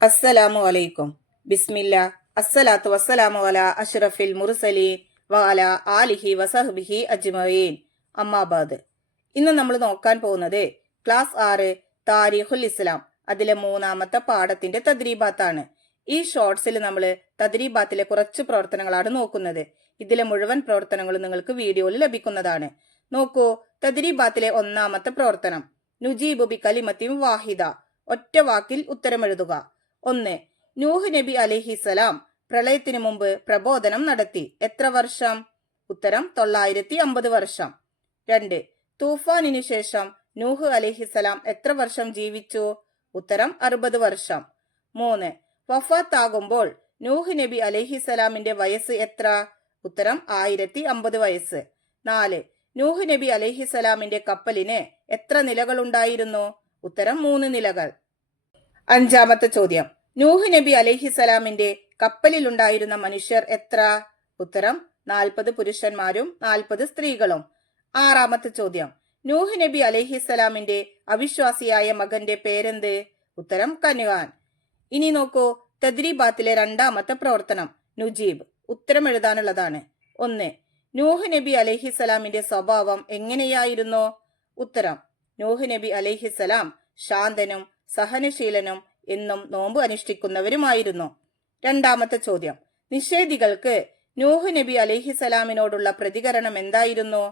അസ്സലാമു അലൈക്കും. ബിസ്മില്ല. അസ്സലാത്തു വസ്സലാമു അലാ അഷ്റഫിൽ മുർസലീൻ വഅലാ ആലിഹി വസഹ്ബിഹി അജ്മഈൻ. അമ്മാബാദ്. ഇന്ന് നമ്മൾ നോക്കാൻ പോകുന്നത് ക്ലാസ് 6 താരിഖുൽ ഇസ്ലാം അതിലെ 3-ാമത്തെ പാഠത്തിന്റെ തദ്രീബാത്താണ്. ഈ ഷോർട്സിൽ നമ്മൾ തദ്രീബാത്തിലെ കുറച്ച് പ്രവർത്തനങ്ങളാണ് നോക്കുന്നത്. ഇതിലെ മുഴുവൻ പ്രവർത്തനങ്ങളും നിങ്ങൾക്ക് വീഡിയോയിൽ ലഭിക്കുന്നതാണ്. നോക്കൂ, തദ്രീബാത്തിലെ 1-ാമത്തെ പ്രവർത്തനം. നുജീബു ബി കലിമത്തിൻ വാഹിദ. ഒറ്റ വാക്കിൽ ഉത്തരമെഴുതുക. 1. നൂഹ് നബി അലൈഹിസലാം പ്രളയത്തിനു മുമ്പ് പ്രബോധനം നടത്തി. എത്ര വർഷം? ഉത്തരം 950 വർഷം. 2. തൂഫാനിനു ശേഷം നൂഹ് അലൈഹിസലാം എത്ര വർഷം ജീവിച്ചു? ഉത്തരം 60 വർഷം. 3. വഫാത്താകുമ്പോൾ നൂഹ് നബി അലൈഹിസലാമിന്റെ വയസ്സ് എത്ര? ഉത്തരം 1050 വയസ്സ്. 4. നൂഹ് നബി അലൈഹിസലാമിന്റെ കപ്പലിന് എത്ര നിലകളുണ്ടായിരുന്നു? ഉത്തരം 3 നിലകൾ. 5-ാമത്തെ ചോദ്യം. നൂഹ് നബി അലൈഹിസലാമിന്റെ കപ്പലിലുണ്ടായിരുന്ന മനുഷ്യർ എത്ര? ഉത്തരം 40 പുരുഷന്മാരും 40 സ്ത്രീകളും. 6-ാമത്തെ ചോദ്യം. നൂഹ് നബി അലൈഹിസലാമിന്റെ അവിശ്വാസിയായ മകന്റെ പേരെന്ത്? ഉത്തരം കനുആൻ. ഇനി നോക്കൂ, തദ്രീബാത്തിലെ 2-ാമത്തെ പ്രവർത്തനം. നുജീബ്. ഉത്തരം എഴുതാനുള്ളതാണ്. 1. നൂഹ് നബി അലൈഹിസലാമിന്റെ സ്വഭാവം എങ്ങനെയായിരുന്നു? ഉത്തരം. നൂഹ് നബി അലൈഹിസലാം ശാന്തനും സഹനശീലനും എന്നും നോമ്പ് അനുഷ്ഠിക്കുന്നവരുമായിരുന്നു. 2-ാമത്തെ ചോദ്യം. നിഷേധികൾക്ക് നൂഹ് നബി അലൈഹിസലാമിനോടുള്ള പ്രതികരണം എന്തായിരുന്നു?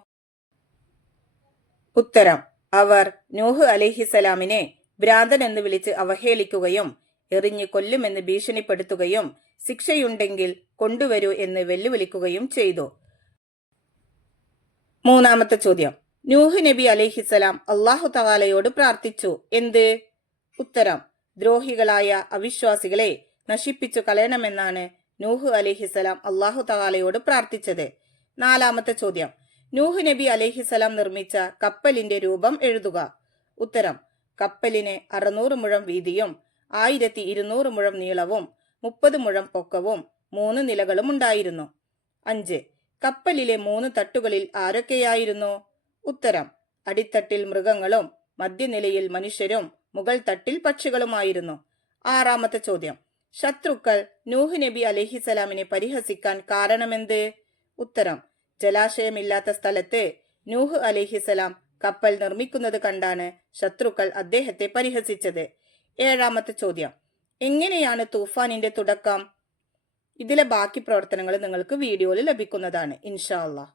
ഉത്തരം. അവർ നൂഹ് അലൈഹിസലാമിനെ ഭ്രാന്തൻ എന്ന് വിളിച്ച് അവഹേളിക്കുകയും എറിഞ്ഞു കൊല്ലുമെന്ന് ഭീഷണിപ്പെടുത്തുകയും ശിക്ഷയുണ്ടെങ്കിൽ കൊണ്ടുവരൂ എന്ന് വെല്ലുവിളിക്കുകയും ചെയ്തു. 3-ാമത്തെ ചോദ്യം. നൂഹ് നബി അലൈഹിസലാം അല്ലാഹു തആലയോട് പ്രാർത്ഥിച്ചു. എന്ത്? ഉത്തരം. ദ്രോഹികളായ അവിശ്വാസികളെ നശിപ്പിച്ചു കളയണമെന്നാണ് നൂഹ് അലൈഹിസലാം അല്ലാഹു തആലയോട് പ്രാർത്ഥിച്ചത്. 4-ാമത്തെ ചോദ്യം. നൂഹ് നബി അലൈഹിസലാം നിർമ്മിച്ച കപ്പലിന്റെ രൂപം എഴുതുക. ഉത്തരം. കപ്പലിന് 600 മുഴം വീതിയും 1200 മുഴം നീളവും 30 മുഴം പൊക്കവും 3 നിലകളും ഉണ്ടായിരുന്നു. 5. കപ്പലിലെ 3 തട്ടുകളിൽ ആരൊക്കെയായിരുന്നു? ഉത്തരം. അടിത്തട്ടിൽ മൃഗങ്ങളും മധ്യനിലയിൽ മനുഷ്യരും മുകൾ തട്ടിൽ പക്ഷികളുമായിരുന്നു. 6-ാമത്തെ ചോദ്യം. ശത്രുക്കൾ നൂഹ് നബി അലൈഹിസലാമിനെ പരിഹസിക്കാൻ കാരണമെന്ത്? ഉത്തരം. ജലാശയമില്ലാത്ത സ്ഥലത്ത് നൂഹ് അലൈഹിസലാം കപ്പൽ നിർമ്മിക്കുന്നത് കണ്ടാണ് ശത്രുക്കൾ അദ്ദേഹത്തെ പരിഹസിച്ചത്. 7-ാമത്തെ ചോദ്യം. എങ്ങനെയാണ് തൂഫാനിന്റെ തുടക്കം? ഇതിലെ ബാക്കി പ്രവർത്തനങ്ങൾ നിങ്ങൾക്ക് വീഡിയോയിൽ ലഭിക്കുന്നതാണ് ഇൻഷാ അല്ലാഹ്.